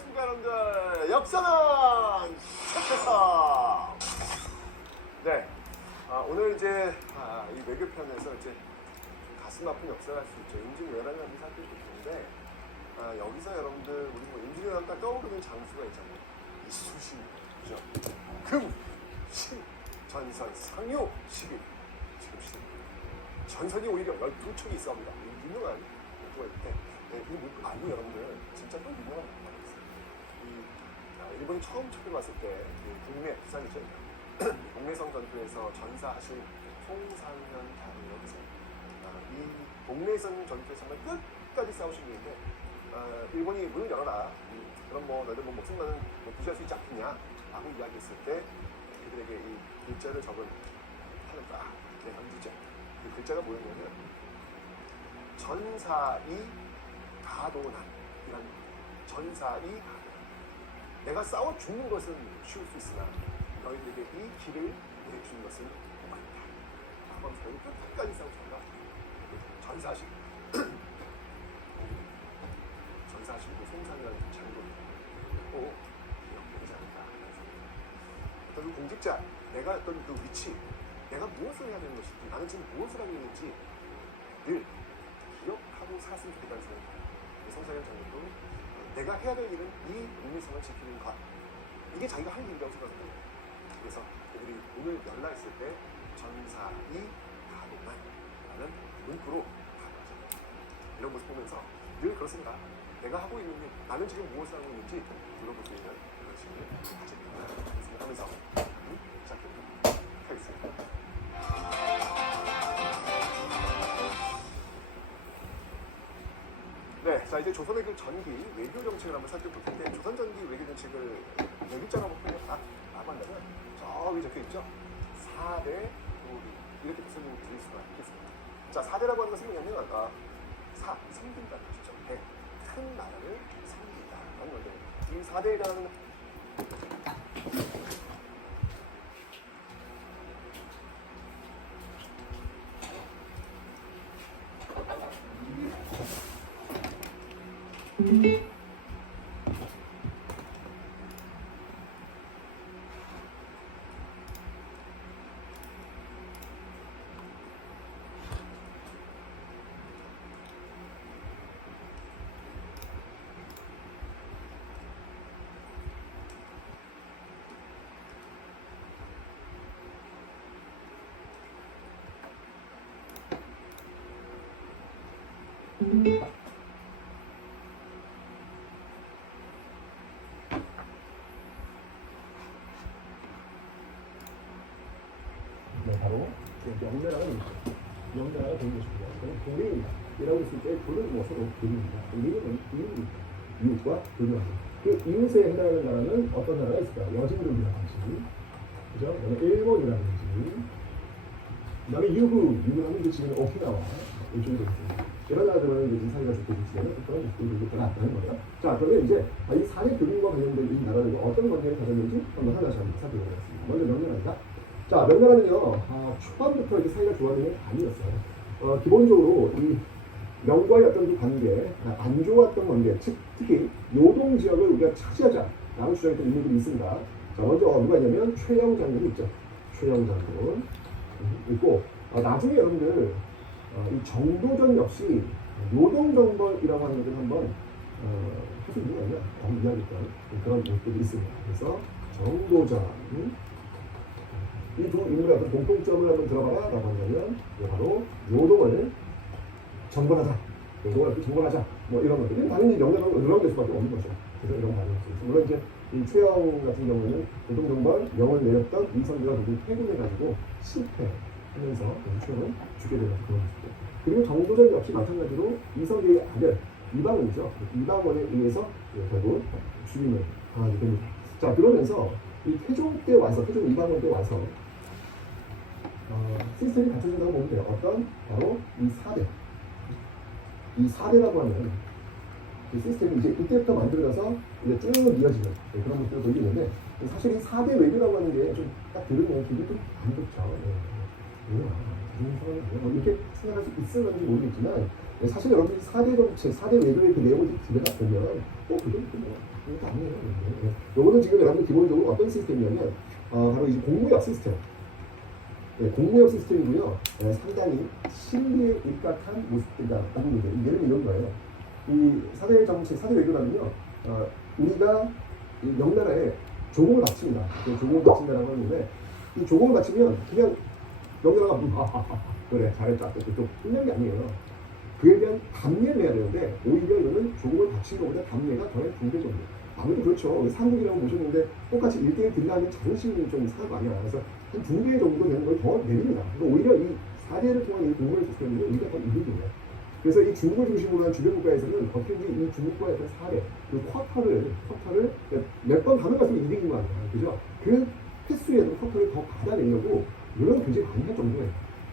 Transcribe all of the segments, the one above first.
안녕하십니까 여러분들. 역사는 책에서 네, 오늘 이제 이 외교편에서 이제 가슴 아픈 역사를 할 수 있죠. 임진왜란이라는 살필 수 있는데 여기서 여러분들 우리 뭐 임진왜란 딱 떠오르는 장수가 있잖아요. 이수신, 그죠? 금, 신, 전선, 상유, 11. 지금 시대. 전선이 오히려 12척이 있습니다. 유명한 문구가 있는데 이 문구 알고 여러분들 진짜 또 유명한 문구가 있어요. 일본이 처음 쳐들어왔을 때 국내 부산이죠. 복내성 전투에서 전사하신 송상현 대통령께서 이 복내성 전투에서 정말 끝까지 싸우신 분인데 일본이 문을 열어라. 그럼 뭐 너희들 뭐 목숨만은 부지할 수 있지 않겠냐 라고 이야기했을 때 그들에게 이 글자를 적은 하는 대항지죠. 그 글자가 뭐였냐면 전사이 가도난이라는 전사이 가도난. 내가 싸워 죽는 것은 쉬울 수 있으나 너희들에게 이 길을 내주는 것은 어렵다. 하면서 끝까지 싸우셨다. 전사하신 그 송상이라는 장군이 꼭 기억되지 않을까. 어떤 그 공직자, 내가 어떤 그 위치, 내가 무엇을 해야 되는 것인지, 나는 지금 무엇을 하고 있는지 늘 기억하고 살았으면 좋겠다는 생각이 들어요. 송상현 장군도 내가 해야 될 일은 이 국민성을 지키는 것, 이게 자기가 할 일이라고 생각합니다. 그래서 그들이 문을 열라 했을 때 전사이 가도난이라는 문구로 가도하죠. 이런 모습 보면서 늘 그렇습니다. 내가 하고 있는 일, 나는 지금 무엇을 하고 있는지 물어볼 수 있는 그런 시간을 가져볼까 생각하면서 시작해보도록 하겠습니다. 네, 자 이제 조선의 그 전기 외교 정책을 한번 살펴볼 텐데 조선 전기 외교 정책을 몇 글자로 한번 라고 한다면 저기 적혀 있죠. 4대 도리 이렇게 설명을 드릴 수가 있겠습니다. 자, 4대라고 하는 것은 뭐냐면 섬긴다는 뜻이죠. 큰 나라를 섬긴다라는 건데 이 4대라는 바로 명나라가 있죠. 명나라가 된 것입니다. 동맹입니다. 이라고 했을 때 둘은 뭐 서로 동맹입니다. 동맹은 이웃입니다. 이웃과 교류하고. 그 이웃에 해당하는 나라는 어떤 나라가 있을까? 여진족이라든지, 그죠? 일본이라든지, 그다음에 유구하면 그 지금 오키나와 이쪽이 되겠습니다. 이런 나라들은 이제 사이가 좋게 있으면 그런 느낌이 나타나는 거예요. 자, 그러면 이제 이 사회 교류와 관련된 이 나라들이 어떤 관계를 가졌는지 한번 하나씩 한번 살펴보겠습니다. 먼저 명나라입니다. 자, 명나라는요, 초반부터 이렇게 사이가 좋아지는 게 아니었어요. 기본적으로 이 명과의 어떤 그 관계, 안 좋았던 관계, 특히 요동 지역을 우리가 차지하자라고 주장했던 인물들이 있습니다. 자, 먼저 누가 있냐면 최영 장군이 있죠. 최영 장군 있고, 나중에 여러분들 이 정도전 역시 요동정벌이라고 하는 것을 한번 무슨 이유가 있냐? 이야기했던 그런 모습들이 있습니다. 그래서 정도전 이 두 인물의 어떤 공통점을 한번 들어봐라 라고 하면 바로 요동을 정벌하자, 요동을 이렇게 정벌하자 뭐 이런 것들이 당연히 명나라로 늘어날 수밖에 없는 거죠. 그래서 이런 반응이 있습니다. 물론 이제 이 최영 같은 경우는 요동정벌 명을 내렸던 이성계가 누구 해군해가지고 실패하면서 최영을 죽게 되는 그런 모습들. 그리고 정도전 역시 마찬가지로 이성계의 아들 이방원이죠. 이방원에 의해서 결국 죽임을 당하게 됩니다. 자, 그러면서 이 태종 때 와서, 태종 이방원 때 와서 시스템이 갖춰진다고 보면 돼요. 어떤? 바로 이 4대. 이 4대라고 하는 이 시스템이 이제 이때부터 만들어져서 이제 쭉 이어지는 그런 모습을 보이는데 사실 이 4대 외교라고 하는 게 좀 딱 들으면 기분이 좀 안 좋죠. 뭐 이렇게 생각할 수 있을는지 모르겠지만 사실 여러분들이 4대 정책, 4대 외교의 그 내용을 들여다 보면 그건 그것도 아니에요. 요거는 지금 여러분 기본적으로 어떤 시스템이냐면 바로 이제 공무역 시스템. 공무역 시스템이고요. 상당히 신비에 입각한 모습들이다라는 얘기예요. 예를 이런 거예요. 이 4대 정책, 4대 외교라면요. 우리가 이 명나라에 조공을 바칩니다. 조공을 바친다라고 하는데 이 조공을 바치면 그냥 명나라가 그래 잘했다 또 끝난 게 아니에요. 그에 대한 감례를 해야 되는데 오히려 이거는 조공을 바친 것보다 감례가 더 중대적이에요. 아무래도 그렇죠. 상국이라고 모셨는데 똑같이 1대1 딜라하면 자존심이 좀 상할 거 아니야. 그래서 한 2배 정도 되는 걸 더 내립니다. 그러니까 오히려 이 4대를 통한 이 공무원 시스템은 우리가 더 이득이에요. 그래서 이 중국을 중심으로 한 주변 국가에서는 어떻게 보면 이 중국과의 어떤 사례, 그 쿼터를 몇 번 가면 갈수록 이득인 거 아니야. 그죠? 그 횟수에도 쿼터를 더 받아내려고 노력을 굉장히 많이 할 정도예요.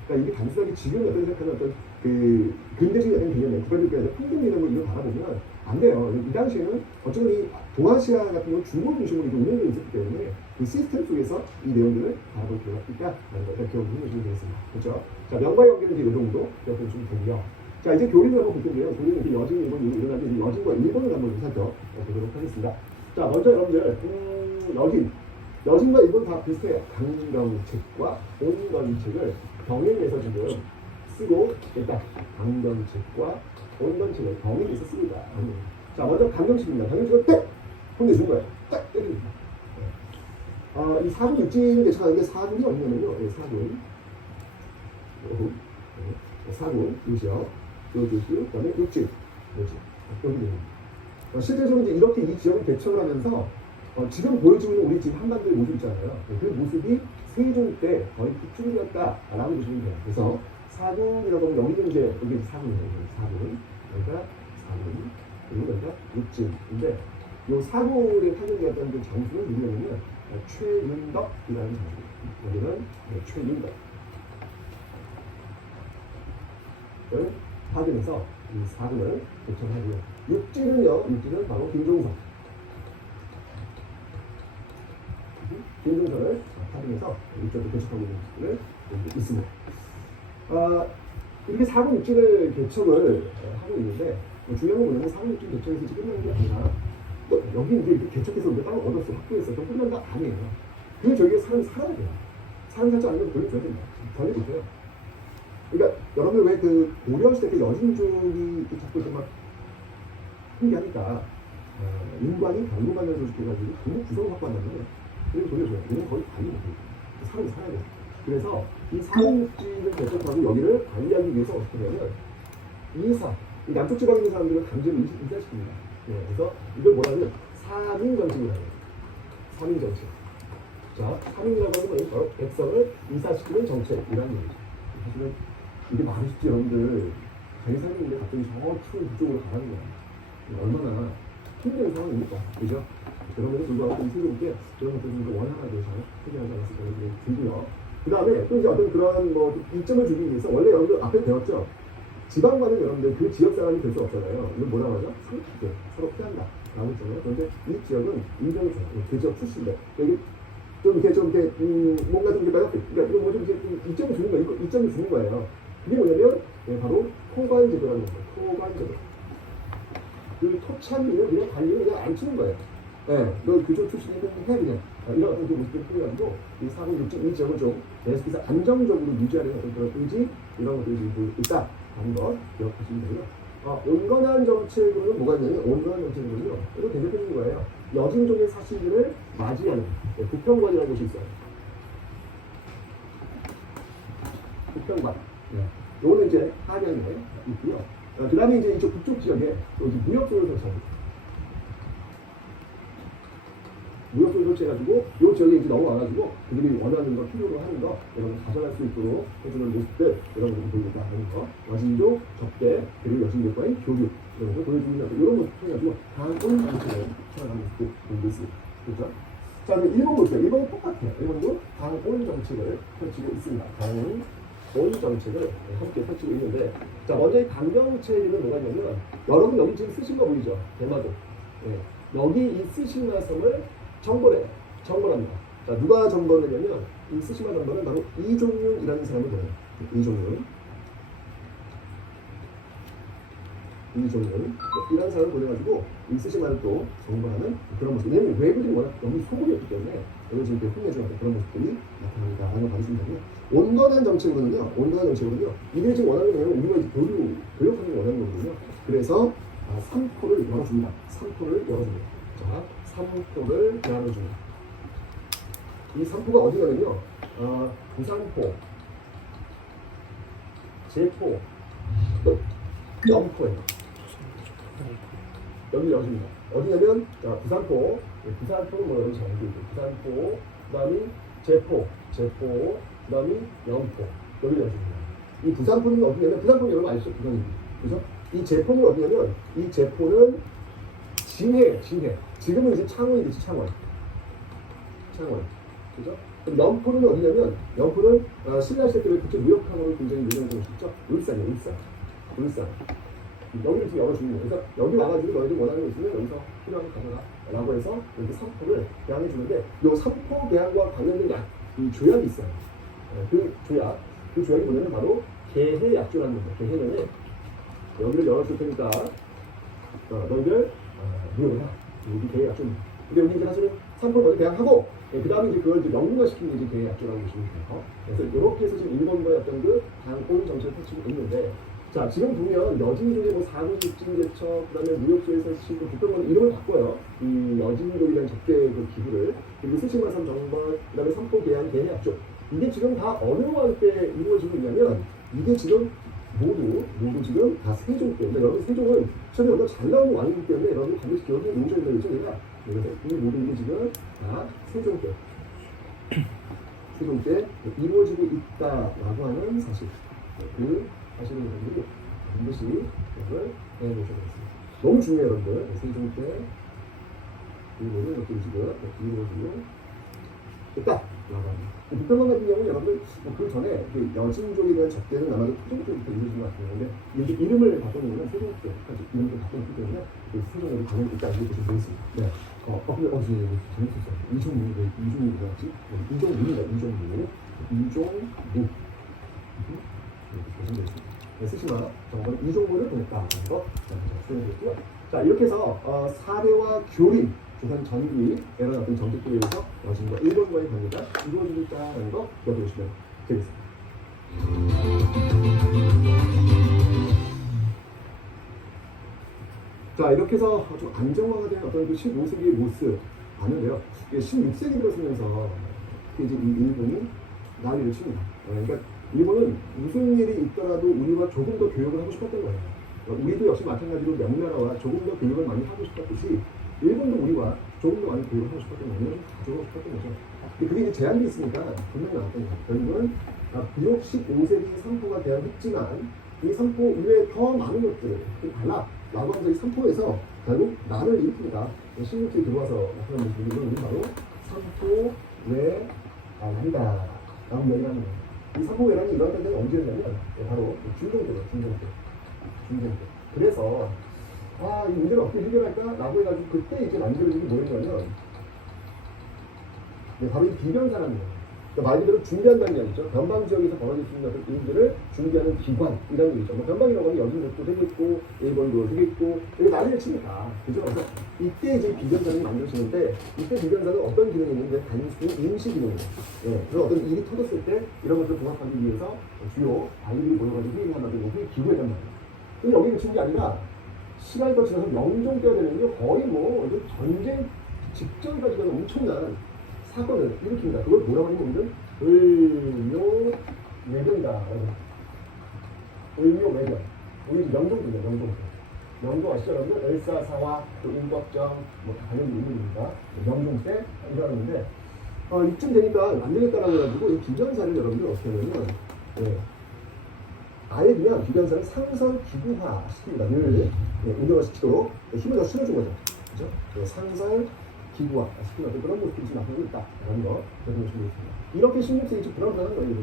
그러니까 이게 단순하게 지금 어떤 생각하는 어떤 그 근대적인 어떤 개념에 국가들과의 평등 개념을 이거 바라보면 안 돼요. 이 당시에는 어쩌면 이 동아시아 같은 경우 중국 중심으로 운영되어 있었기 때문에 그 시스템 속에서 이 내용들을 바라볼 필요가 있다라는 걸 기억을 해주시면 되겠습니다. 그렇죠? 자, 명과 연계는 이제 이 정도 기억해 주시면 되고요. 자, 이제 교리를 한번 볼 텐데요. 교리는 이제 여진, 일본, 일어날 때 여진과 일본을 한번 살펴보도록 하겠습니다. 자, 먼저 여러분들 여진과 일본 다 비슷해요. 강경책과 온건책을 병행해서 지금 쓰고 있다. 강경책과 온건책을 병행해서 씁니다. 자, 먼저 강경책입니다. 강경책을 딱 혼내준 거예요. 딱 때립니다. 이 사군 육지는 괜찮은데 사군이 없냐면요. 사군, 요시요. 그다음에 육지, 실제적으로 이제 이렇게 이 지역을 개척을 하면서 지금 보여지고 있는 우리 지금 한반도의 모습 있잖아요. 그 모습이 세종 때 거의 구축이었다라고 보시면 돼요. 그래서 사군이라고 하면 여기는 이제 여기 사군이에요. 사군, 그러니까 사군, 그리고 여기가 육지인데 이 사군에 파견되었던 그 장수는 누구냐면요, 최윤덕이라는 장수. 여기는 최윤덕. 파견해서 이 사군을 개척하고요. 육지는 바로 김종선. 김종선을 파견해서 이쪽도 개척하고 있는 모습을 있습니다. 이렇게 사군 육지를 개척을 하고 있는데 중요한 건 뭐냐면 사군 육지 개척에서 이제 끝나는 게 아니라 또 여기 이제 이렇게 개척해서 우리가 땅을 얻었어, 확보했어, 또 끝난 거 아니에요. 그게 저기에 사람이 살아야 돼요. 사람 살지 않으면 보여줘야 됩니다. 전혀 못해요. 그러니까 여러분들 왜 그 고려 시대 때 여진족이 자꾸 이렇게 막 흥기하니까 인관이 병무관을 조직해가지고 너무 구성을 확보한다는 거예요. 그리고 돌려줘요. 이건 거의 관리 못해요. 사람이 살아야 돼요. 그래서 이 사육지를 개척하고 여기를 관리하기 위해서 어떻게 하냐면 이사, 이 남쪽 지방에 있는 사람들을 강제로 이사시킵니다. 그래서 이걸 뭐라면 사민정책이라고 해요. 사민정책. 자, 사민이라고 하는 건 백성을 이사시키는 정책이라는 얘기죠. 사실은 이게 말이 쉽지 여러분들 자기 살는데 갑자기 저 추운 그쪽으로 가라는 거야. 얼마나 힘든 상황입니까? 그죠? 그럼에도 불구하고 이 세종께 그런 것들을 좀 원활하게 잘 해결하지 않았을까 생각이 들고요. 그 다음에 또 이제 어떤 그러한 뭐 이점을 주기 위해서 원래 여러분들 앞에 배웠죠? 지방과는 여러분들 그 지역 사람이 될 수 없잖아요. 이건 뭐라고 하죠? 상피들, 서로 피한다 라고 했잖아요. 그런데 이 지역은 인정이 돼요. 그 지역 출신들. 여기 좀 이렇게 뭔가 좀 이렇게 그러니까 이거 뭐 좀 이제 이점을 주는 거예요. 이점을 주는 거예요. 그게 뭐냐면 바로 토관제도라는 겁니다. 토관제도. 그 토착이면 그냥 관리를 그냥 안 치는 거예요. 너 그쪽 출신이면 해 그냥. 이런 어떤 모습들을 통해가지고 이 사고 육지 이 지역을 좀 계속해서 안정적으로 유지하는 어떤 그런 의지 이런 것들이 있다라는 것 기억하시면 되고요. 온건한 정책으로는 뭐가 있냐면 온건한 정책으로는요. 이거 대표적인 거예요. 여진족의 사신들을 맞이하는 부평관이라는 곳이 있어요. 부평관. 요거는 이제 한양에 있고요. 그 다음에 이제 이쪽 북쪽 지역에 여기 무역소를 설치합니다. 무역소를 설치해가지고 이 지역에 이제 넘어와가지고 그들이 원하는 거, 필요로 하는 거 여러분 가져갈 수 있도록 해주는 모습들 여러분들이 보이겠다 하는 거. 여진족 접대 그리고 여진족과의 교류 이런 거 보여주는 이런 모습 통해가지고 강온 정책을 찾아가는 모습도 보이고 있습니다. 그렇죠? 자, 일본 보세요. 일본은 똑같아요. 일본도 강온 정책을 펼치고 있습니다. 강온 정책을 함께 펼치고 있는데, 자, 먼저 이 강경책에는 뭐가 있냐면, 여러분 여기 지금 쓰신 거 보이죠? 대마도. 여기 이 쓰시마 섬을 정벌합니다. 자, 누가 정벌을 하냐면, 이 쓰시마 정벌은 바로 이종윤이라는 사람을 보내요. 이종문 이런 사람을 보내가지고 이 쓰지 말고 또 정보하는 그런 모습. 왜냐면 외부들이 워낙 너무 소굴이었기 때문에 여기 지금 이렇게 혼내주는 그런 모습들이 나타납니다. 라는 받으시면 온건한 정책으로는요. 이게 지금 원하는 거는 우리가 이제 교육하는 게 원하는 거거든요. 그래서 3포를 열어줍니다. 3포를 열어줍니다. 자, 3포를 열어줍니다. 이 3포가 어디냐면요. 부산포, 제포, 영포예요. 여기 열어줍니다. 어디냐면 부산포, 부산포는 뭐 여기 정도 있고 부산포, 그다음이 제포, 그다음이 영포 여기 열어줍니다. 이 부산포는 어디냐면 부산포는 여러분 아시죠? 부산입니다. 그죠? 이 제포는 어디냐면 이 제포는 진해예요. 진해. 지금은 이제 창원이지 창원. 그죠? 그럼 영포는 어디냐면 영포는 신라시대 때문에 그쪽 무역항으로 굉장히 유명한 곳이 있죠. 울산이에요. 울산. 여기를 지금 열어주는 거예요. 그래서 여기 와가지고 너희들 원하는 거 있으면 여기서 필요한 거 가져라 라고 해서 여기 3포를 개항해 주는데 이 3포 개항과 관련된 이 조약이 있어요. 그 조약이 뭐냐면 바로 개해약조라는 겁니다. 개해면은 여기를 열어줄 테니까 너희들 무효다. 여기 개해약조입니다. 근데 여기 이제 사실은 3포를 먼저 개항하고 그 다음에 이제 그걸 이제 영문화시키는 게 이제 개해약조라고 보시면 돼요. 그래서 이렇게 해서 지금 일본과의 어떤 그 강권 정책을 펼치고 있는데 자, 지금 보면 여진족의 뭐 사군입진개척, 그다음에 무역소에서 쓰시고 국정원 이름을 바꿔요. 이 여진족이라는 접대 그 기구를 그리고 스시마산 정벌, 그다음에 삼포 개항 개해약조 이게 지금 다 어느 왕 때 이루어지고 있냐면 이게 지금 모두 지금 다 세종 때. 근데 여러분 세종은 처음에 얼마나 잘 나오는 왕이기 때문에 여러분 반드시 기억해 놓으셔야 되겠죠, 내가. 그래서 이 모든 게 지금 다 세종 때 이루어지고 있다라고 하는 사실. 그 하시는 분들이 반드시 이걸 해보셔야겠습니다. 너무 중요해요, 여러분들. 세종 때 이거는 이렇게 지금 이루어지고 있다. 북경만 같은 경우는 여러분들 그 전에 그 여진족에 대한 접대는 아마도 세종 때부터 이루어진 것 같은데 이렇게 이름을 바꾸는 세종 때까지 이름을 바꾸기 때문에 세종으로 가면 있다 이렇게 보시면 되겠습니다. 네. 근데 재밌었어요. 이종문이 왜 이종문이 들어갔지? 이종문입니다. 이종문. 스시마 정보는 이종문을 보냈다는 거 수행되었고요. 자, 이렇게 해서 사대와 교림 조선 전기에 이런 어떤 정책들에 의해서 여진과 일본과의 관계가 이루어지고 있다는 거 기억해 주시면 되겠습니다. 자, 이렇게 해서 좀 안정화가 된 어떤 그 15세기의 모습 아는데요. 16세기 들어서면서 이제 이 일본이 난리를 칩니다. 그러니까 일본은 무슨 일이 있더라도 우리와 조금 더 교역을 하고 싶었던 거예요. 우리도 역시 마찬가지로 명나라와 조금 더 교역을 많이 하고 싶었듯이 일본도 우리와 조금 더 많이 교역을 하고 싶었던 거예요. 가져가고 싶었던 거죠. 근데 그게 이제 제한이 있으니까 분명히 나왔던 거예요. 결국은 비록 15세기 삼포가 개항했지만 이 삼포 이외에 더 많은 것들이 달라 라고 하면서 이 삼포에서 결국 난을 일으킵니다. 16세기 들어와서 나타나는 모습이 바로 삼포 외 난이다 라고 얘기를 하는 거예요. 이 삼포 외란이 일어났던 데는 언제였냐면 바로 중종 때. 그래서 이 문제를 어떻게 해결할까라고 해가지고 그때 이제 만들어진 게 뭐였냐면 바로 이 비변사라는 거예요. 그러니까 말 그대로 준비한다는 얘기죠. 변방 지역에서 벌어질 수 있는 어떤 일들을 준비하는 기관이라는 얘기죠. 변방이라고 하면 여진족도 되겠고 일본도 되겠고 이게 난리를 칩니다. 그죠? 그래서 이때 이제 비변사를 만들어지는데 이때 비변사는 어떤 기능이 있는데 단순히 임시 기능이에요. 그런 어떤 일이 터졌을 때 이런 것들을 봉합하기 위해서 주요 관리들이 모여가지고 회의한다든가 회의 기구에 대한 말이에요. 근데 여기 그친 게 아니라 시간이 더 지나서 영종 때가 되면요 거의 뭐 전쟁 직전까지 가는 엄청난 사건을 일으킵니다. 그걸 뭐라고 하는 겁니다? 을묘매변이다. 을묘매변. 우리 영종입니다. 영종 아시죠, 여러분? 을사사화, 또 임꺽정, 뭐 당연히 인물입니다. 영종 때 일어났는데 이쯤 되니까 안 되겠다라고 해가지고 이 비변사를 여러분들 어떻게 하냐면 아예 그냥 비변사를 상설 기구화 시킵니다. 늘 운영화시키도록 힘을 더 실어준 거죠. 그죠? 상설 기구화 시키는 어떤 그런 모습들이 지금 나타나고 있다라는 거 보시면 되겠습니다. 이렇게 16세기 불안불안한 거예요.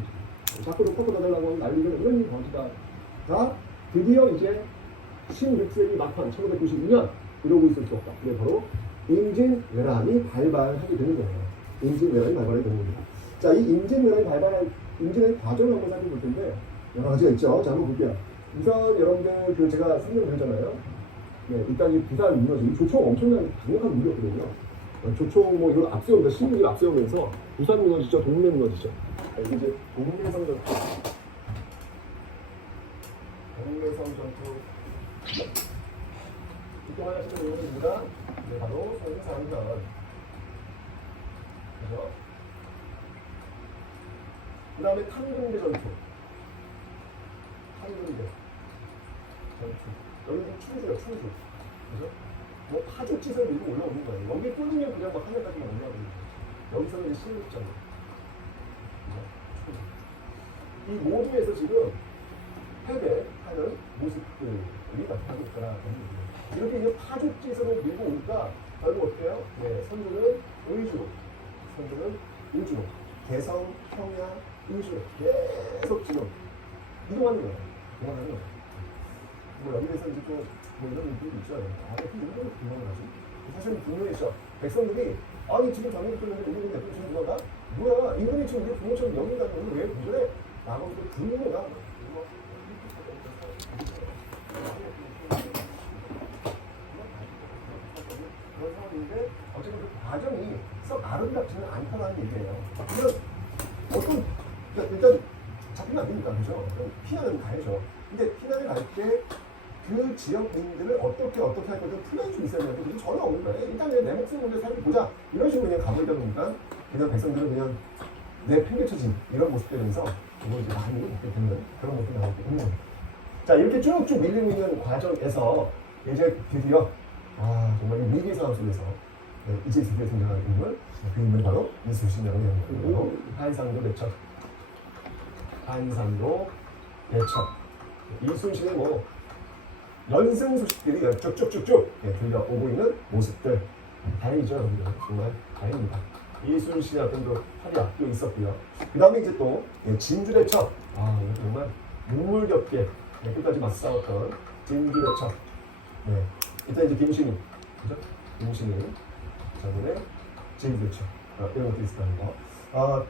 자꾸 덮어도 달라고 하면 난리가 이런 일이 벌어지다가 드디어 이제 16세기 막판 1992년 이러고 있을 수 없다. 그게 바로 임진왜란이 발발하게 되는 거예요. 임진왜란이 발발하게 되는 겁니다. 자, 이 임진왜란이 발발할 임진의 과정을 한번 살펴볼 텐데 여러 가지가 있죠. 자, 한번 볼게요. 우선 여러분들 그 제가 설명드렸잖아요. 네, 일단 이 부산 문화죠. 이 조총 엄청난 강력한 문이었거든요. 조총 뭐 이걸 앞세우면서 신문을 앞세우면서 부산 문화지죠, 동네 문화지죠. 이게 이제 동래성 전투. 동래성 전투. 이동을 하시는 인물입니다. 네, 바로 송상현. 그죠? 그 다음에 탕금대 전투. 탕금대 전투. 여기는 충주요, 충주. 그죠? 뭐 파죽지세로 밀고 올라오는 거예요. 여기 뚫리면 그냥 막 하늘까지만 올라오는 거예요. 여기서는 이제 신입장. 이 모두에서 지금 패배하는 모습들이 나타나고 있다라는 거예요. 이렇게 이제 파죽지세로 밀고 오니까 결국 어떻게 해요? 네, 선조는 의주로, 선조는 의주로, 개성, 평야, 의주로 계속 지금 이동하는 거예요. 이동하는 거예요. 뭐 여기에서 이제 또뭐 이런 일들이 있죠. 아, 그 이런 공방을 하지? 사실은 분명히죠. 백성들이 아니 지금 장례를 끌는데 우리 대표 지금 누가 뭐야 이분이 지금 우리 부모처럼 여긴다는 걸 왜 무전해? 라고 그 분노가 그런 상황인데 어쨌든 그 과정이 썩 아름답지는 않다는 얘기예요. 이런 어떤 일단 잡히면 안 되니까 그죠? 피난은 가야죠. 근데 피난을 갈 때 그 지역민들을 어떻게 할 거든 플랜이 좀 있어야 되는데 그게 전혀 없는 거예요. 일단 그냥 내 목숨 문제 살고 보자 이런 식으로 그냥 가버리다 보니까 그냥 백성들은 그냥 내팽개쳐진 이런 모습들면서 그걸 이제 많이 먹게 되는 그런 모습이 나오게 되는 겁니다. 자 이렇게 쭉쭉 밀리고 있는 과정에서 이제 드디어 정말 이 위기 상황 속에서 이제 드디어 등장하는 인물 그 인물이 바로 이순신이라고 하는 한산도 대첩 한산도 대첩 이순신의 뭐 연승 소식들이 쭉쭉쭉쭉 들려오고 있는 모습들 다행이죠 여러분들 정말 다행입니다. 이순신의 어떤 그 활약 또 있었고요. 그 다음에 이제 또 진주대첩 이거 정말 눈물겹게 끝까지 맞서싸웠던 진주대첩 일단 이제 김신희 그죠? 김신희 장군의 진주대첩 이런 것도 있을 겁니다.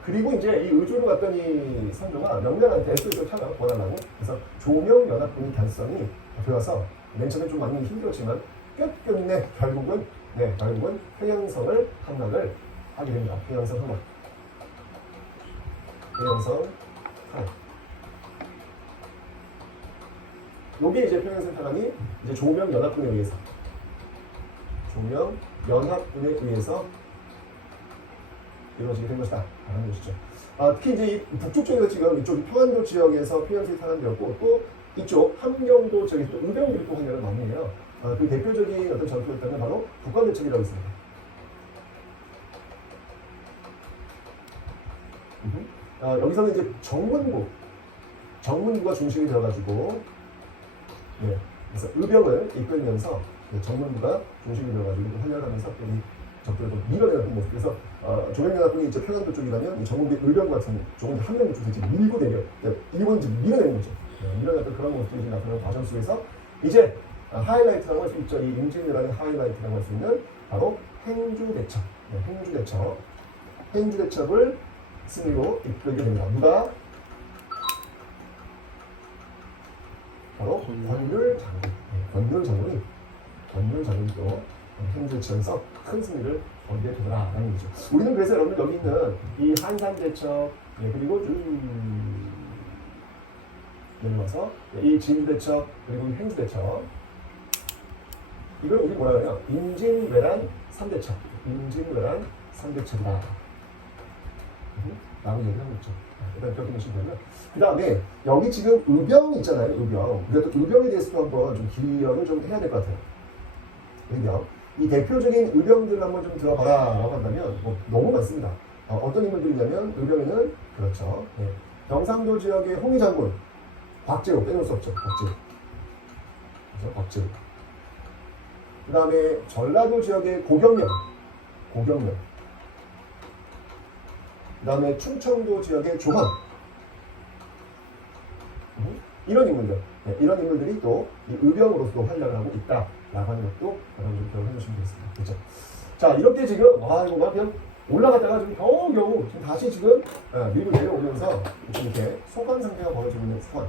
그리고 이제 이 의주로 갔던 이 선조가 명나라한테 SOS를 원하려고 그래서 조명연합군이 결성이 되어서 맨 처음에 좀 많이 힘들었지만 끝끝내 결국은 평양성을 함락을 하게 됩니다. 평양성 함락. 평양성 함락. 요게 이제 평양성 함락이 이제 조명연합군에 의해서 이루어지게 된 것이다. 라는 것이죠. 특히 이제 이 북쪽 쪽에서 지금 이쪽 평안도 지역에서 평양성이 탄환되었고 또 이쪽 함경도 지역에 또 의병들이 또 활약을 많이 해요. 그 대표적인 어떤 전투였다면 바로 북관대첩이라고 있습니다. 여기서는 이제 정문부가 중심이 되어가지고 그래서 의병을 이끌면서 정문부가 중심이 되어가지고 활약하면서 적들을 좀 밀어내는 모습. 그래서 조명연합군이 이제 평안도 쪽이라면 이 정문부의 의병 같은 조금 함경 쪽에서 이제 밀고 내려 일본을 이제 밀어내는 거죠. 밀어내는 그런 모습들이 나타나는 과정 속에서 이제 하이라이트라고 할 수 있죠. 이 임진왜란의 하이라이트라고 할 수 있는 바로 행주대첩. 행주대첩을 승리로 이끌게 됩니다. 누가? 바로 권율 장군. 권율 장군이 또 행주대첩에서 큰 승리를 얻게 되더라라는 거죠. 우리는 그래서 여러분 여기 있는 이 한산대첩 그리고 내려와서 이 진주대첩 그리고 행주대첩 이걸 우리 뭐라 그래요? 임진왜란 3대첩 임진왜란 3대첩이다 라고 얘기를 하고 있죠. 일단 그렇게 보시면 되고요. 그 다음에 여기 지금 의병이 있잖아요. 의병. 우리가 또 의병에 대해서도 한번 좀 기억을 좀 해야 될 것 같아요. 의병. 이 대표적인 의병들 한번 좀 들어봐라 라고 한다면 뭐 너무 많습니다. 어떤 인물들이냐면 의병에는 그렇죠. 경상도 지역의 홍의장군 박재우 빼놓을 수 없죠. 박재우. 그 다음에 전라도 지역의 고경련. 그 다음에 충청도 지역의 조항. 이런 인물들이 또 이 의병으로서 활약을 하고 있다라고 하는 것도 여러분 좀 기억을 해주시면 되겠습니다. 그렇죠? 자, 이렇게 지금 이거 막 그냥 올라갔다가 좀 겨우겨우 지금 다시 지금 밀고 내려오면서 지금 이렇게 소강 상태가 벌어지고 있는 상황.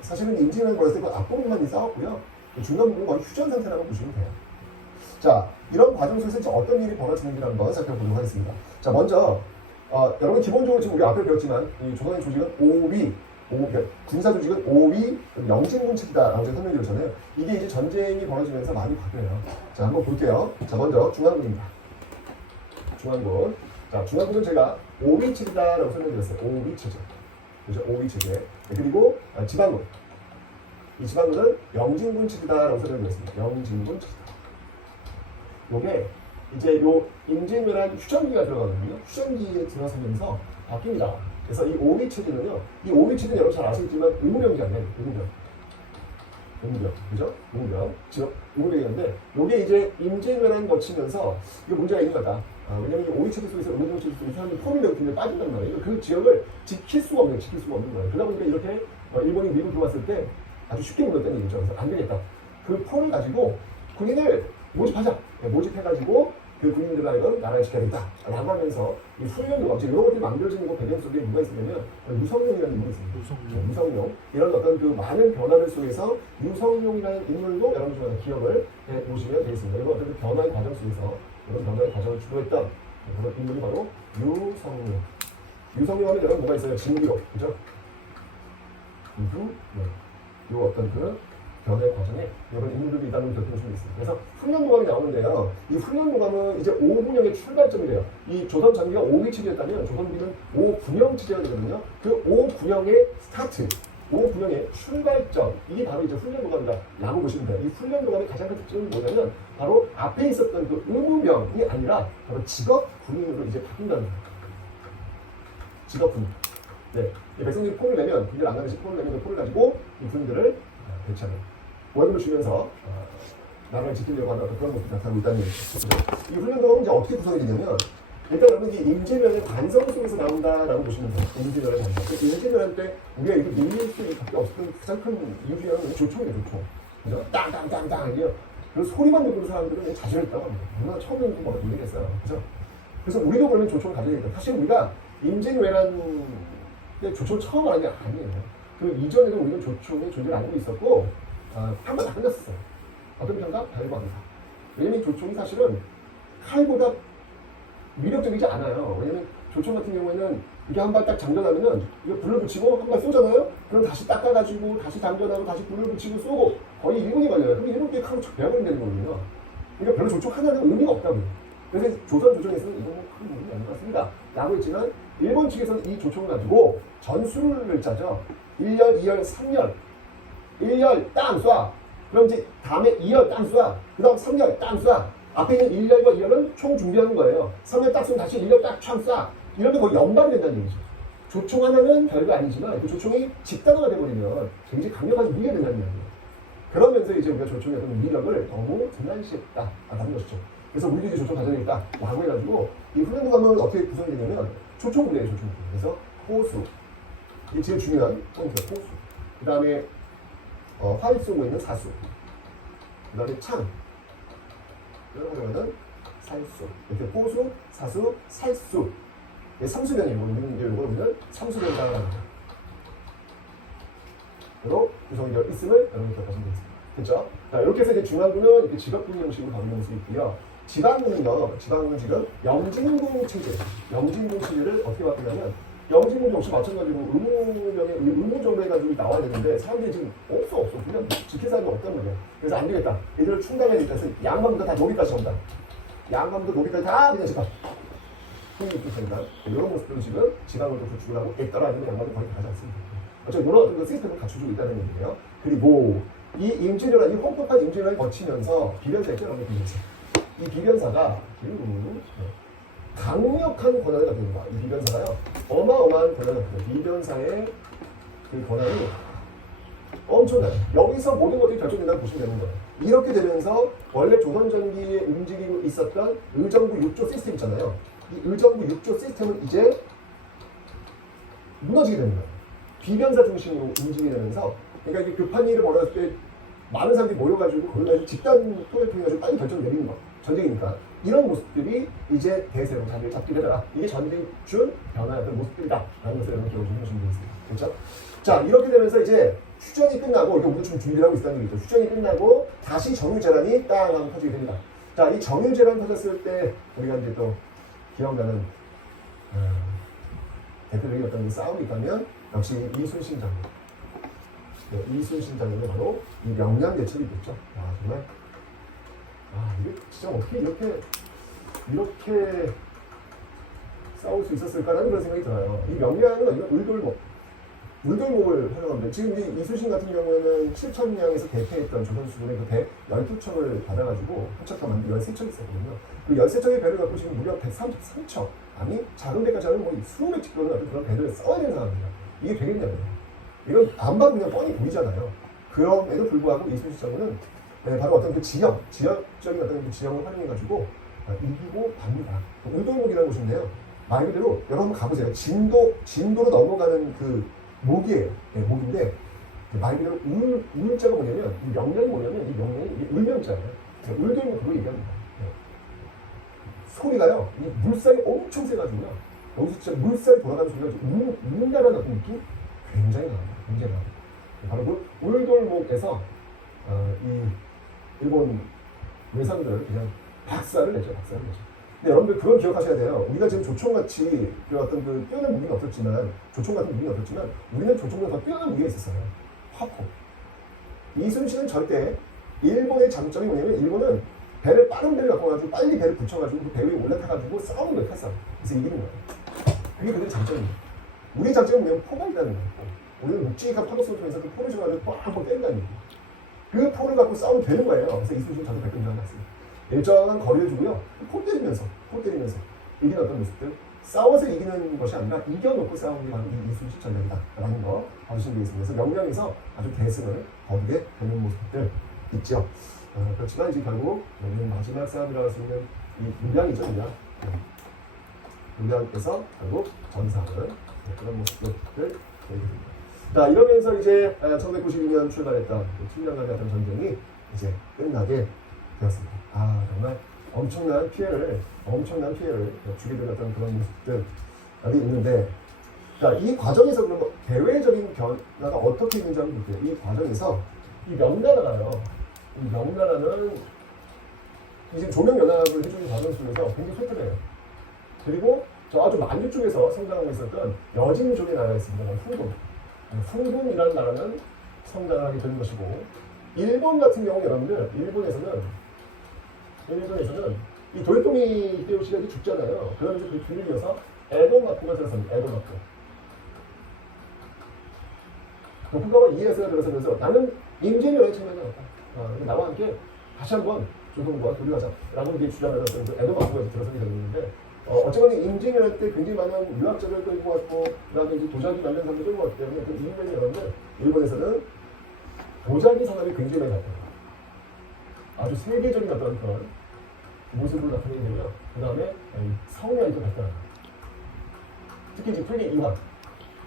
사실은 임진왜란이 벌었을 때 그 앞부분만 싸웠고요. 중간 부분은 거의 휴전 상태라고 보시면 돼요. 자, 이런 과정 속에서 이제 어떤 일이 벌어지는지 한번 살펴보도록 하겠습니다. 자, 먼저 여러분 기본적으로 지금 우리 앞에 배웠지만 이 조선의 조직은 5위, 군사 조직은 5위 영진군 체제다라고 제가 설명드렸잖아요. 이게 이제 전쟁이 벌어지면서 많이 바뀌어요. 자, 한번 볼게요. 자, 먼저 중앙군입니다. 중앙군. 자, 중앙군은 제가 5위 체제다라고 설명드렸어요. 5위 체제. 그죠? 5위 체제. 네, 그리고 지방군. 이 지방군은 영진군 체제다라고 설명드렸습니다. 영진군 체제다. 요게 이제 요 임진왜란 휴전기가 들어가거든요. 휴전기에 들어서면서 바뀝니다. 그래서 이 5위 체제는요, 이 5위 체제는 여러분 잘 아시겠지만 의무병이 아니에요. 의무병, 그죠? 의무병이었는데 요게 이제 임진왜란 거치면서 이거 문제가 있는 거다. 왜냐면 이 5위 체제 속에서 의무병 체제 속에서 사람이 포민력이 굉장히 빠진단 말이에요. 그 지역을 지킬 수가 없는 거예요. 그러다 보니까 이렇게 일본이 미국 들어왔을 때 아주 쉽게 물었다는 얘기죠. 그래서 안 되겠다. 그 폰을 가지고 군인을 모집하자. 모집해가지고 그 군인들 하여금 나라를 지켜야겠다. 라고 하면서 이 훈련과 이런 것들이 만들어지는 거 배경 속에 누가 있으냐면 유성룡이라는 인물이 있습니다. 유성룡. 이런 어떤 그 많은 변화들 속에서 유성룡이라는 인물도 여러분 좀 기억을 해보시면 되겠습니다. 이런 어떤 그 변화의 과정 속에서 이런 변화의 과정을 주도했던 그런 인물이 바로 유성룡. 유성룡 하면 여러분 뭐가 있어요? 진기록. 그죠? 네. 요 어떤 그 변화의 과정에 여러 인물들이 있다는 교통심이 있습니다. 그래서 훈련무감이 나오는데요. 이 훈련무감은 이제 5분형의 출발점이래요. 이 조선 전기가 5위 체제였다면 조선기는 5분형 체제가 되거든요. 그 5분형의 스타트, 5분형의 출발점, 이게 바로 이제 훈련무감이다 라고 보시면 돼요. 이 훈련무감의 가장 큰 특징은 뭐냐면 바로 앞에 있었던 그 의무병이 아니라 바로 직업군인으로 이제 바뀐다는 거예요. 직업군인. 네. 백성들이 폰을 내면, 군인들 안 가듯이 폰을 내면 그 폰을 가지고 이 군인들을 대체하는 월급을 주면서 나라를 지키려고 하는 그런 것들이 나타나고 있다는 얘기죠. 이 훈련동은 이제 어떻게 구성이 되냐면 일단 여러분 이 임진왜란의 관성 속에서 나온다라고 보시면 돼요. 임진왜란의 관성. 임진왜란 때 우리가 이렇게 밀릴 수밖에 없었던 가장 큰 이유 중에 하나는 조총이에요. 조총. 그죠? 땅땅땅땅 이래요. 그래서 소리만 듣는 사람들은 자신있다고 합니다. 얼마나 처음 듣는 거 모르겠어요. 그죠? 그래서 우리도 그러면 조총을 가져야겠다. 사실 우리가 임진왜란 때 조총을 처음 알은 게 아니에요. 그 이전에도 우리는 조총의 존재를 알고 있었고 한번 다 끝났었어요. 어떤 평가? 별거합니다. 왜냐면 조총이 사실은 칼보다 위력적이지 않아요. 왜냐면 조총 같은 경우에는 이게 한 발 딱 장전하면은 이거 불을 붙이고 한 발 쏘잖아요? 그럼 다시 닦아가지고 다시 장전하고 다시 불을 붙이고 쏘고 거의 1분이 걸려요. 그럼 1분 뒤에 칼로 쫙 베어버린다는 거거든요. 그러니까 별로 조총 하나는 의미가 없다고요. 그래서 조선 조총에서는 이건 큰 의미가 아닌 것 같습니다. 라고 했지만 일본 측에서는 이 조총을 가지고 전술을 짜죠. 1열, 2열, 3열. 1열 땅 쏴. 그럼 이제 다음에 2열 땅 쏴. 그 다음 3열 땅 쏴. 앞에 있는 1열과 2열은 총 준비하는 거예요. 3열 딱 쏘면 다시 1열 딱 촥 쏴. 이러면 거의 연발이 된다는 얘기죠. 조총 하나는 별거 아니지만 그 조총이 집단화가 돼버리면 굉장히 강력한 무기가 된다는 얘기예요. 그러면서 이제 우리가 조총의 어떤 위력을 너무 등한시했다라는 것이죠. 그래서 우리도 이제 조총 가져야겠다 라고 해가지고 이 훈련무감은 어떻게 구성이 되냐면 조총부대예요. 조총부대. 그래서 호수. 이게 제일 중요한 포인트가 호수. 그 다음에 활 쏘고 있는 사수. 그 다음에 창. 이런 거는 살수. 이렇게 호수, 사수, 살수. 삼수변이에요. 우리는 삼수변이라고 합니다. 그리고 구성이 되어 있음을 여러분 기억하시면 되겠습니다. 됐죠? 자, 이렇게 해서 이제 중앙군은 이렇게 직업군 형식으로 가는 모습이 있고요. 지방군은요, 지방군은 지금 영진군 체제. 영진군 체제를 어떻게 바꾸냐면 영진군 역시 마찬가지로 의무병의 의무정도 해가지고 나와야 되는데 사람들이 지금 없어. 그냥 지킬 사람이 없단 말이야. 그래서 안 되겠다. 얘들을 충당해야겠다 해서 양반부터 다 노비까지 온다. 양반부터 노비까지 다 그냥 집합. 이런 모습들은 지금 지방을 좀 구축을 하고 애따라하는 양반은 거의 가지 않습니다. 어쨌든 이런 어떤 시스템을 갖춰주고 있다는 얘기예요. 그리고 이 임진왜란, 이 혹독한 임진왜란이 거치면서 비변사 있죠? 비변사. 이 비변사가 결국 강력한 권한을 갖게 됩니다. 이 비변사가요, 어마어마한 권한을 갖게 됩니다. 비변사의 그 권한이 엄청나요. 여기서 모든 것들이 결정된다고 보시면 되는 거예요. 이렇게 되면서 원래 조선전기에 움직이고 있었던 의정부 6조 시스템 있잖아요. 이 의정부 6조 시스템은 이제 무너지게 되는 거예요. 비변사 중심으로 움직이게 되면서, 그러니까 이게 급한 일을 벌였을 때 많은 사람들이 모여가지고 거기서 집단 투표를 통해 가지고 빨리 결정을 내리는 거. 전쟁이니까. 이런 모습들이 이제 대세로 자리를 잡게 되더라. 이게 전쟁이 준 변화의 어떤 모습들이다. 라는 것을 여러분 기억을 좀 하시면 되겠습니다. 그렇죠? 자, 이렇게 되면서 이제 휴전이 끝나고, 이렇게 우리가 좀 준비를 하고 있다는 얘기죠. 휴전이 끝나고 다시 정유재란이 땅 하고 터지게 됩니다. 자, 이 정유재란 터졌을 때 우리가 이제 또 기억나는 대표적인 어떤 싸움이 있다면 역시 이순신 장군. 네, 이순신 장군이 바로 이 명량대첩이 됐죠. 아, 정말. 아, 이게 진짜 어떻게 이렇게 싸울 수 있었을까라는 그런 생각이 들어요. 이 명량은 이거 울돌목을 활용합니다. 지금 이 이순신 같은 경우에는 7,000량에서 대패했던 조선수군의 그 배 12척을 받아가지고 합작한 만든 13척이 있었거든요. 그 13척의 배를 갖고 지금 무려 133척, 아니 작은 배까지 하는 뭐 수백 척 되는 그런 배를 써야 되는 상황입니다. 이게 되겠냐고요. 이건 안 봐도 그냥 뻔히 보이잖아요. 그럼에도 불구하고 이순신 장군은 바로 어떤 그 지역적인 어떤 그 지형을 활용해가지고 이기고 갑니다. 울돌목이라는 곳인데요. 말 그대로 여러분 가보세요. 진도로 넘어가는 그 목이에요. 네, 목인데 말 그대로 울자가 뭐냐면 이 명령이 뭐냐면 이 명령이 울명자예요. 울돌목 그걸 얘기합니다. 네. 소리가요. 이 물살이 엄청 세가지고요. 여기서 진짜 물살이 돌아가는 소리가 운다라는 어떤 느낌 굉장히 나옵니다. 굉장히 나옵니다. 바로 그 울돌목에서 이 일본 외상들 그냥 박살을 내죠. 근데 여러분들 그걸 기억하셔야 돼요. 우리가 지금 조총같이 그 어떤 그 뛰어난 무기는 없었지만, 조총 같은 무기는 없었지만, 우리는 조총보다 더 뛰어난 무기가 있었어요. 화포. 이순신은 절대 일본의 장점이 뭐냐면 일본은 빠른 배를 갖고 가지고 빨리 배를 붙여가지고 그 배 위에 올라타가지고 싸우는 거예요. 패싸움. 그래서 이기는 거예요. 그게 그들의 장점입니다. 우리 장점은 뭐냐면 포가 있다는 거예요. 우리는 묵직한 파도 쏘면서 그 포를 줘가지고 꽉 때린다는 얘기예요. 그 포를 갖고 싸우면 되는 거예요. 그래서 이순신 저도 백금장을 났습니다. 일정한 거리를 주고요. 포 때리면서 이기는 어떤 모습들. 싸워서 이기는 것이 아니라 이겨놓고 싸우는 게 바로 이 이순신 전략이다라는 거 봐주시면 되겠습니다. 그래서 명량에서 아주 대승을 거두게 되는 모습들 있죠. 그렇지만 이제 결국 마지막 싸움이라고 할 수 있는 이 물량이죠. 물량에서 결국 전사하는 그런 모습들 보여드립니다. 자, 이러면서 이제 1992년 출발했던 7년간의 어떤 전쟁이 이제 끝나게 되었습니다. 아, 정말 엄청난 피해를 주게 되었던 그런 모습들이 있는데, 자, 이 과정에서 그럼 대외적인 변화가 어떻게 있는지 한번 볼게요. 이 과정에서 이 명나라가요. 이 명나라는 지금 조명연합을 해주는 과정 속에서 굉장히 쇠퇴해요. 그리고 저 아주 만주 쪽에서 성장하고 있었던 여진족의 나라가 있습니다. 훈군. 훈군이라는 나라는 성장하게 되는 것이고, 일본 같은 경우 여러분들, 일본에서는 이 도요토미 히데요시가 죽잖아요. 그러면서 그 뒤를 이어서 에도마코가 들어섭니다. 에도마코. 도쿠가와 이에야스가 들어서면서 나는 임진왜란에 참여하지 않았다. 나와 함께 다시 한번 조선과 교류하자라고 이제 주장을 했던 그 에도마코가 들어서게 되는데, 어쨌든 임진왜란 때 굉장히 많은 유학자를 끌고 왔고, 그다음에 이제 도자기 관련 사람들 끌고 왔기 때문에 그 임진왜란이 여러분들 일본에서는 도자기 산업이 굉장히 많이 나타납니다. 아주 세계적인 어떤 그런 모습으로 나타내게 되고요. 그 다음에 성량이 또 발달합니다. 특히 이제 플리 이황,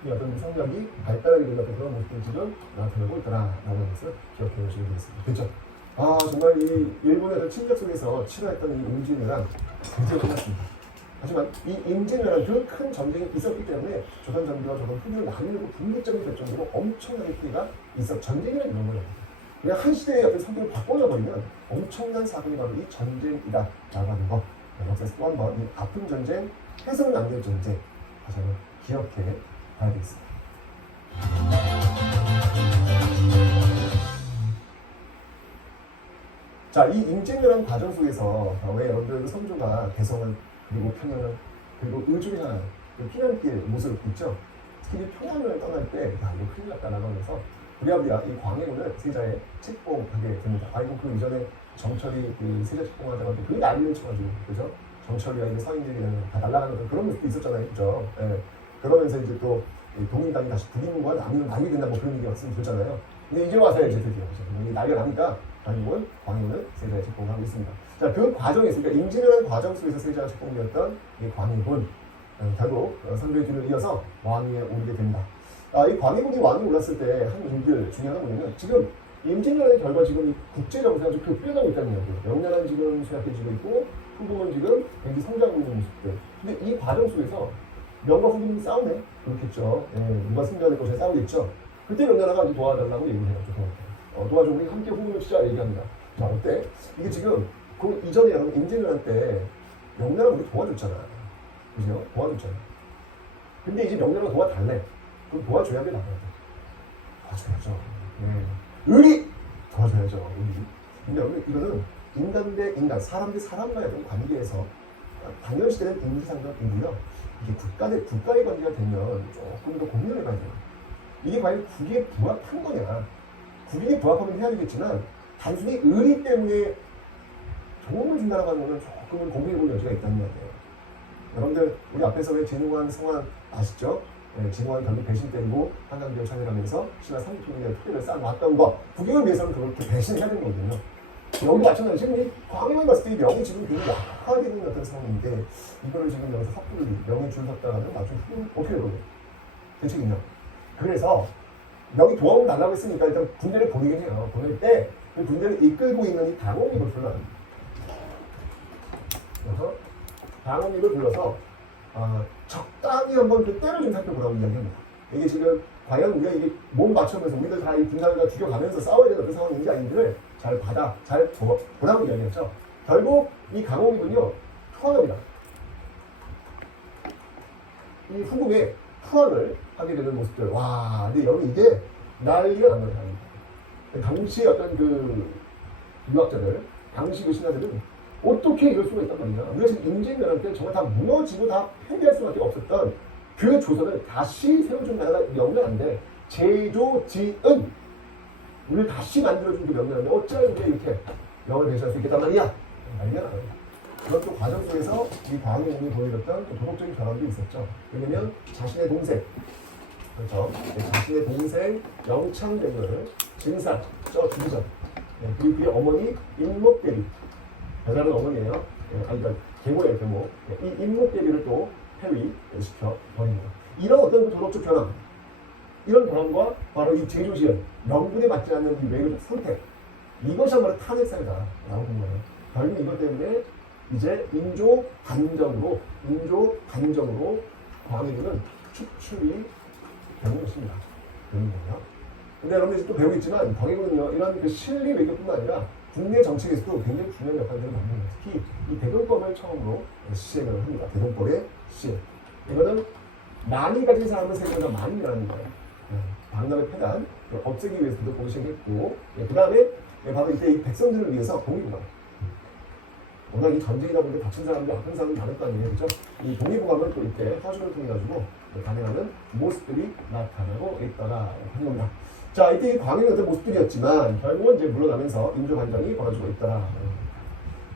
이 어떤 성량이 발달하게 되는 그런 모습들이 지금 나타나고 있다라는 것을 기억해 주시면 되겠습니다. 그렇죠? 아, 정말 이 일본의 어떤 침략 속에서 치러했던 이 임진왜란 굉장히 끝났습니다. 하지만 이 임진왜란 그 큰 전쟁이 있었기 때문에 조선 정부와 조선 후기를 나누고 분리점이 될 정도로 엄청나게 피해가 전쟁이라는 이런 거예요. 그냥 한 시대의 어떤 성격을 바꿔놔버리면 엄청난 사건이 바로 이 전쟁이다라고 하는 거. 역사에서 또 한 번 이 아픈 전쟁, 해서는 안 될 전쟁 다시 한번 기억해 봐야 되겠습니다. 자, 이 임진왜란 과정 속에서 왜 여러분들 선조가 개성을 그리고 평양을 그리고 의주를 향한 그 피난길 모습 있죠? 특히 평양을 떠날 때 야, 이거 큰일 났다라고 하면서 부랴부랴 이 광해군을 세자에 책봉하게 됩니다. 아이고 그 이전에 정철이 그 세자 책봉하자마자 그 난리를 쳐가지고 그죠? 정철이와 이제 서인들이 다 날아가는 그런 모습도 있었잖아요, 그죠? 예. 그러면서 이제 또 동인당이 다시 불임과 나뉘는 난리 된다 뭐 그런 얘기가 있었잖아요. 근데 이제 와서 이제 드디어 그죠? 난리가 나니까 광해군을 세자에 책봉하고 있습니다. 자, 그 과정에서 그러니까 임진왜란 과정 속에서 세자가 책봉되었던 이 광해군 결국 선조의 뒤를 이어서 왕위에 오르게 됩니다. 이 광해군이 왕위에 올랐을 때 한 일들 중에 하나가 뭐냐면 지금 임진왜란의 결과 지금 이 국제 정세가 좀 급변하고 있다는 이야기예요. 명나라는 지금 쇠약해지고 있고 후금은 지금 굉장히 성장하고 있는 모습들. 근데 이 과정 속에서 명과 후금이 싸우네. 그렇겠죠. 예, 누가 승리할 것에 싸우겠죠. 그때 명나라가 이제 도와달라고 얘기를 해요. 도와줘. 우리 함께 후금을 치자 얘기합니다. 자, 어때? 이게 지금 그 이전에 여러분 임진왜란 때 명나라 우리 도와줬잖아. 그죠? 도와줬잖아. 근데 이제 명나라가 도와달래. 그럼 도와줘야 돼, 나라도. 도와줘야죠. 네. 의리! 도와줘야죠, 의리. 근데 여러분, 이거는 인간 대 인간, 사람 대 사람과의 어떤 관계에서 당연시되는 인지상정이고요. 이게 국가 대 국가의 관계가 되면 조금 더 고민을 해봐야 돼요. 이게 과연 국익에 부합한 거냐? 국익에 부합하면 해야 되겠지만, 단순히 의리 때문에 도움을 준다라고 하는 거는 조금은 고민해볼 여지가 있다는 말이에요. 여러분들 우리 앞에서 왜 진흥왕 성왕 아시죠? 네, 진흥왕이 결국 배신 때리고 한강지역 차별하면서 신라 상주통일의 토대를 쌓아놨던 거 국익을 위해서는 그렇게 배신해야 되는 거거든요. 여기 마찬가지로 지금 이 광해만 봤을 때 명이 지금 굉장히 약하게 있는 어떤 상황인데 이거를 지금 여기서 확보를 명이 줄 섰다가는 나중에 어떻게 되거든요. 대책이냐. 그래서 명이 도움을 달라고 했으니까 일단 군대를 보내긴 해요. 보낼 때 그 군대를 이끌고 있는 이 당원님을 불러요. 그래서 당원님을 불러서 적당히 한번 그 때를 좀 살펴보라고 이야기합니다. 이게 지금 과연 우리가 이게 몸 맞추면서 우리가 다 이 군사를 다 죽여가면서 싸워야 되는 어떤 상황인지 아닌지를 잘 보라고 이야기했죠. 결국 이 강홍이군요. 투항합니다. 이 후금의 투항을 하게 되는 모습들. 와, 근데 여러분 이게 난리가 난 거예요. 당시 어떤 그 유학자들, 당시 그 신하들은 어떻게 이럴 수가 있단 말이냐. 우리가 지금 임진왜란 때 정말 다 무너지고 다 폐기할 수밖에 없었던 그 조선을 다시 세워준 나라가 명나라인데 제조지은 우리를 다시 만들어준 그 명나라인데 어찌하여 우리가 이렇게 명을 배신할 수 있겠단 말이야. 난리가 나요. 그런 또 과정 속에서 이 광해군이 보여줬던 또 도덕적인 결함도 있었죠. 왜냐면 자신의 동생, 그렇죠? 자신의 동생 영창대군을 진산, 죽이죠. 그리고 그의 어머니 인목대비, 여자는 어머니예요. 그러니까 계모예요, 계모. 이 인목대비를 또 폐위시켜 버립니다. 이런 어떤 그 도덕적 결함, 이런 결함과 바로 이 제조지은 명분에 맞지 않는 이 외교적 선택, 이것이야말로 탄핵사이다라고 본 거예요. 결국 이것 때문에 이제 인조 반정으로 광해군은 축출이 되는 것입니다. 되는 거예요. 근데 여러분들이 또 배우겠지만 광해군은요, 이런 그 실리 외교뿐만 아니라 국내 정책에서도 굉장히 중요한 역할들을 맡는 거예요. 특히 이 대동법을 처음으로 시행을 합니다. 대동법의 시행. 이거는 많이 가진 사람을 세계보다 많이 일하는 거예요. 방남의 폐단, 없애기 위해서 대동법을 시행했고, 그 다음에 바로 이때 이 백성들을 위해서 독립을 워낙 이 전쟁이다 보니까 다친 사람들, 아픈 사람들이 많을 거 아니에요. 그죠? 이 독립보감을 또 이때 하주를 통해가지고 단행하는 모습들이 나타나고 있다가 한 겁니다. 자, 이때 이 광해군의 어떤 모습들이었지만 결국은 이제 물러나면서 인조반정이 벌어지고 있더라.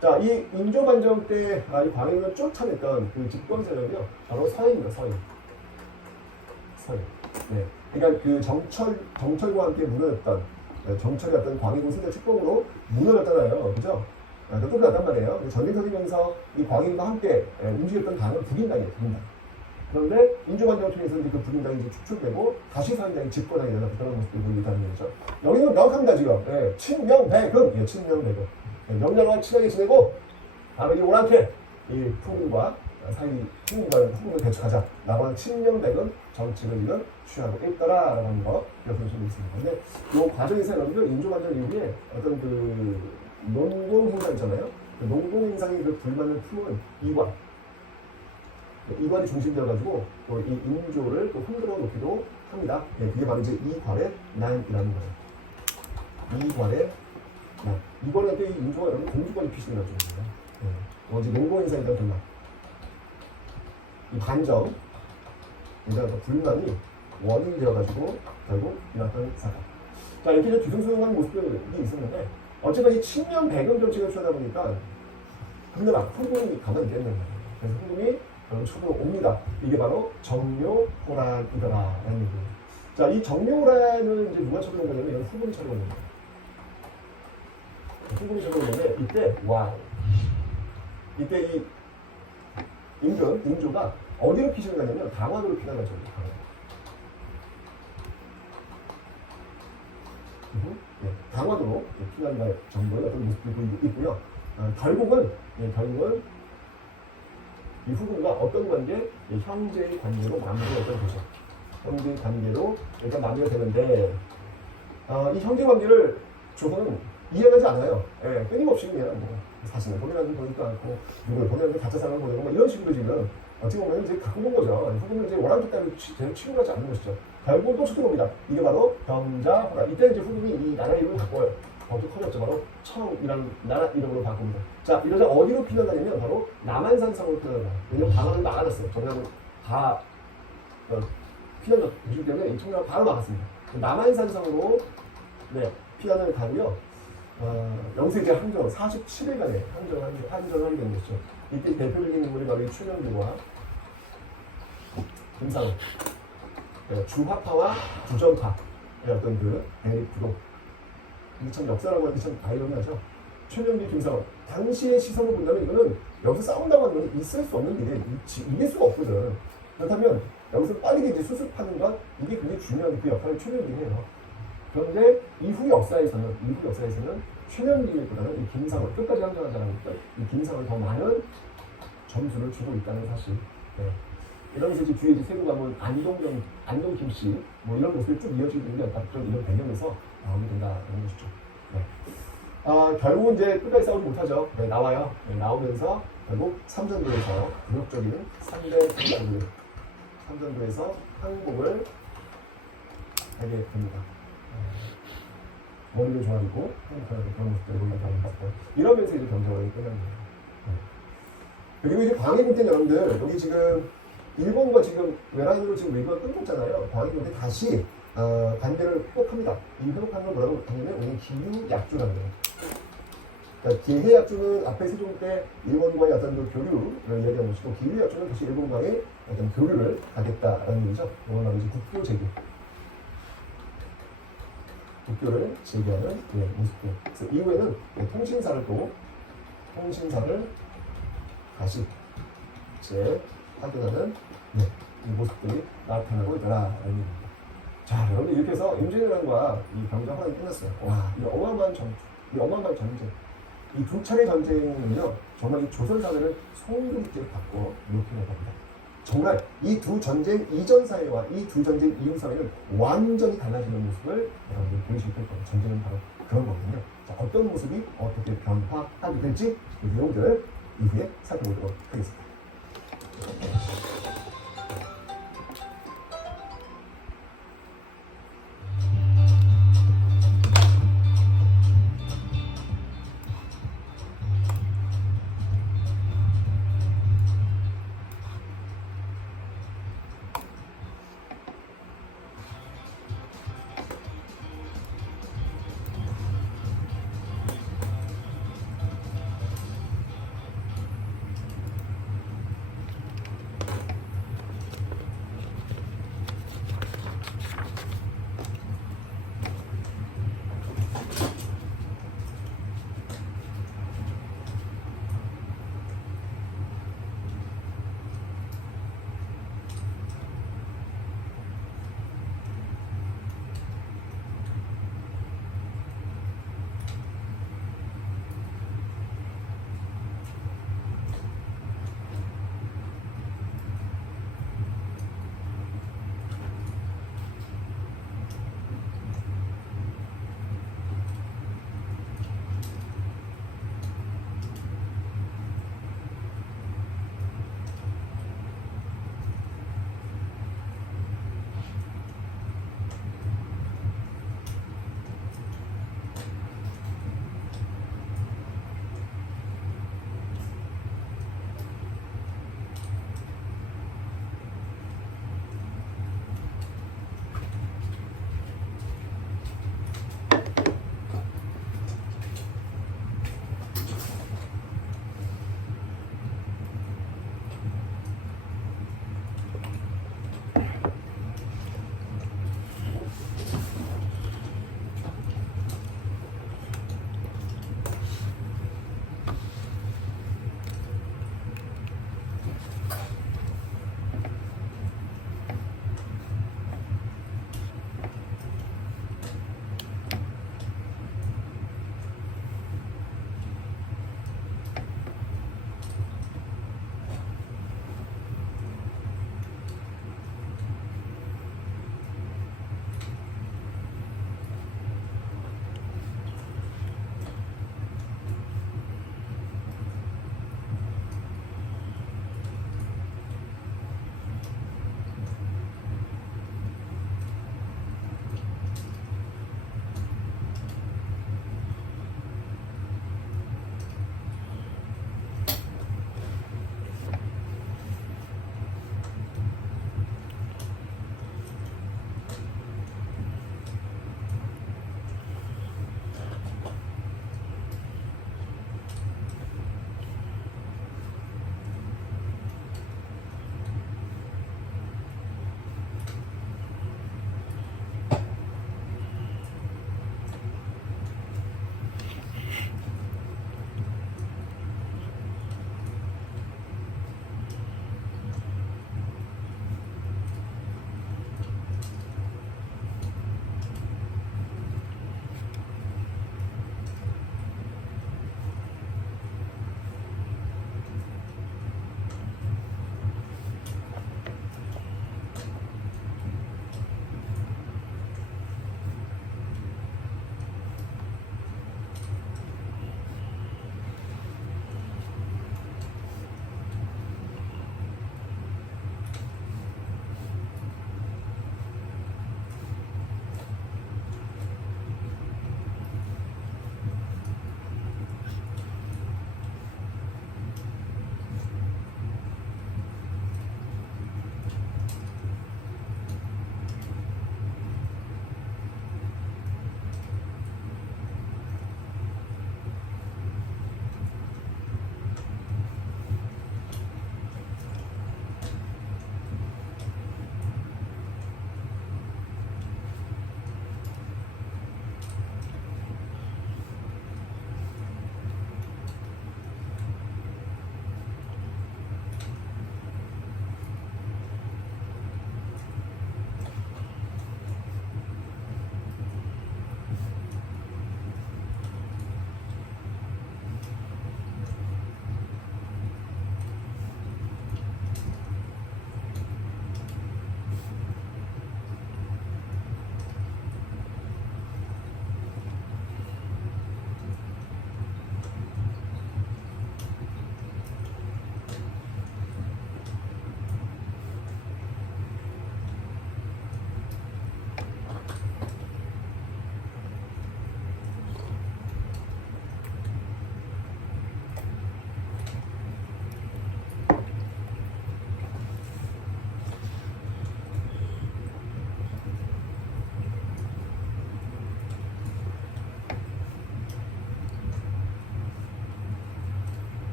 자, 이 인조반정 때 이 광해군을 쫓아냈던 그 집권 세력이요, 바로 서인입니다. 서인. 네. 그러니까 그 정철과 함께 무너졌던, 정철이 어떤 광해군 승대 축복으로 무너졌잖아요. 그죠? 똑같단 말이에요. 전쟁 터지면서 이 광해군과 함께 움직였던 당은 북인당이에요. 북인당. 그런데 인조반정을 통해서 그 북인당이 이제 축출되고 다시 서인당이 집권하게 되는 그런 모습을 보이고 있다는 거죠. 여기는 명확합니다 지금. 친명배금. 친명배금. 명나라와 친하게 지내고 바로 이 오랑캐 이 후금과 사이 후금을 대척하자라고 하는 친명배금 정책을 지금 취하고 있더라라고 하는 거 기억할 수 있습니다. 근데 이 과정에서 여러분들 인조반정 이후에 어떤 그 농공 행상 있잖아요. 그 농공 행상의 그 불만을 품은 이관이 중심되어가지고 또 이 인조를 또 흔들어 놓기도 합니다. 네, 그게 바로 이제 이괄의 난이라는 거예요. 이괄의 난. 이괄의 때 이 인조가 여러분 공주권이 피신이라고 합니다. 네. 이제 농공 행상에 대한 불만. 이 반정, 이런 불만이 원인이 되어가지고 결국 일어났던 사건. 자, 이렇게 뒤숭숭한 모습들이 있었는데. 어쨌든 이 친명 배금 정책을 취하다 보니까 근데 막 후금이 가만히 있겠는 거예요. 그래서 후금이 촉으로 옵니다. 이게 바로 정묘호란이더라라는 얘기예요. 자, 이 정묘호란을 이제 누가 처리한 거냐면 이건 후금이 처리한 겁니다. 후금이 처리한 건데 이때 이 인조가 어디로 피신을 가냐면 강화도로 피난을 가죠. 네. 강화도로 피난갈 정도의 어떤 모습을 보이고 있고요. 결국은 이 후보가 어떤 관계? 형제의 관계로 마무리가 되죠. 형제 관계로 일단 마무리가 되는데 이 형제 관계를 조선은 이해하지 않아요. 예, 끊임없이 그냥 뭐 사실은 보내는 보니까 않고 누굴 보내는 가짜 사람을 보내고 뭐 이런 식으로 지금 어떻게 보면 이제 갖고 본 거죠. 후보는 이제 원한기 따위로 제대로 취급하지 않는 것이죠. 결국 또 쳐들어옵니다. 이게 바로 병자호란. 이때 이제 후보이 이 나라 이름을 바꿔요. 더 커졌죠. 바로 청이라는 나라 이름으로 바꿉니다. 자, 이러자 어디로 피난가냐면 바로 남한산성으로 피난가요. 왜냐면 방어를 막아놨어요. 정량을 다 피난을 해주기 때문에 이 청량을 바로 막았습니다. 남한산성으로 피난을 가고요. 여기서 이제 항전 47일간의 항전을 하게 된 것이죠. 이때 대표적인 인물이 바로 이 최명기와 김상우, 주화파와 주전파의 어떤 그 대립 구도. 이게 참 역사라고 하는 게 참 아이러니하죠. 최명기, 김상우. 당시의 시선을 본다면 이거는 여기서 싸운다고 하는 건 있을 수 없는 일이에요. 이길 수가 없거든. 그렇다면 여기서 빠르게 이제 수습하는 것, 이게 굉장히 중요한 그 역할을 최명기가 해요. 그런데 이후 역사에서는 최명기보다는 이 김상을 끝까지 항전하지 않았던 이 김상을 더 많은 점수를 주고 있다는 사실. 이러면서 이제 뒤에 이제 세부 가면 안동 김씨 뭐 이런 모습이 쭉 이어지고 있는 게 좀 이런 배경에서 나오게 된다는 것이죠. 결국은 이제 끝까지 싸우지 못하죠. 나와요. 나오면서 결국 삼전도에서 굴욕적인 3대 삼전도에서 항복을 하게 됩니다. 머리를 조아리고 행복하게 그런 모습들을 보여주고 이러면서 이제 병자호란이 끝납니다. 그리고 이제 광해군 때 여러분들 여기 지금 일본과 지금 외란으로 지금 외교가 끊겼잖아요. 광해군 때 다시 관계를 회복합니다. 이 회복하는 걸 뭐라고 하냐면 오늘 기후약주라는 거예요. 그러니까 기해약주는 앞에 세종 때 일본과의 어떤 그 교류를 이야기한 것이고 기후약주는 다시 일본과의 어떤 교류를 하겠다라는 얘기죠. 이건 바로 이제 국교 재개. 국교를 재개하는 모습들. 그래서 이후에는 통신사를 다시 재확인하는 이 모습들이 나타나고 있더라. 자, 여러분 이렇게 해서 임진왜란과 이 병자호란이 끝났어요. 와, 이 어마어마한 전쟁. 이 두 차례 전쟁은요, 정말 이 조선 사회를 송두리째 바꿔 놓기로 합니다. 정말 이 두 전쟁 이전 사회와 이 두 전쟁 이후 사회는 완전히 달라지는 모습을 여러분들 보이실 거예요. 전쟁은 바로 그런 거거든요. 자, 어떤 모습이 어떻게 변화하게 될지 이 내용들을 이후에 살펴보도록 하겠습니다.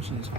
충신에서.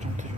정태준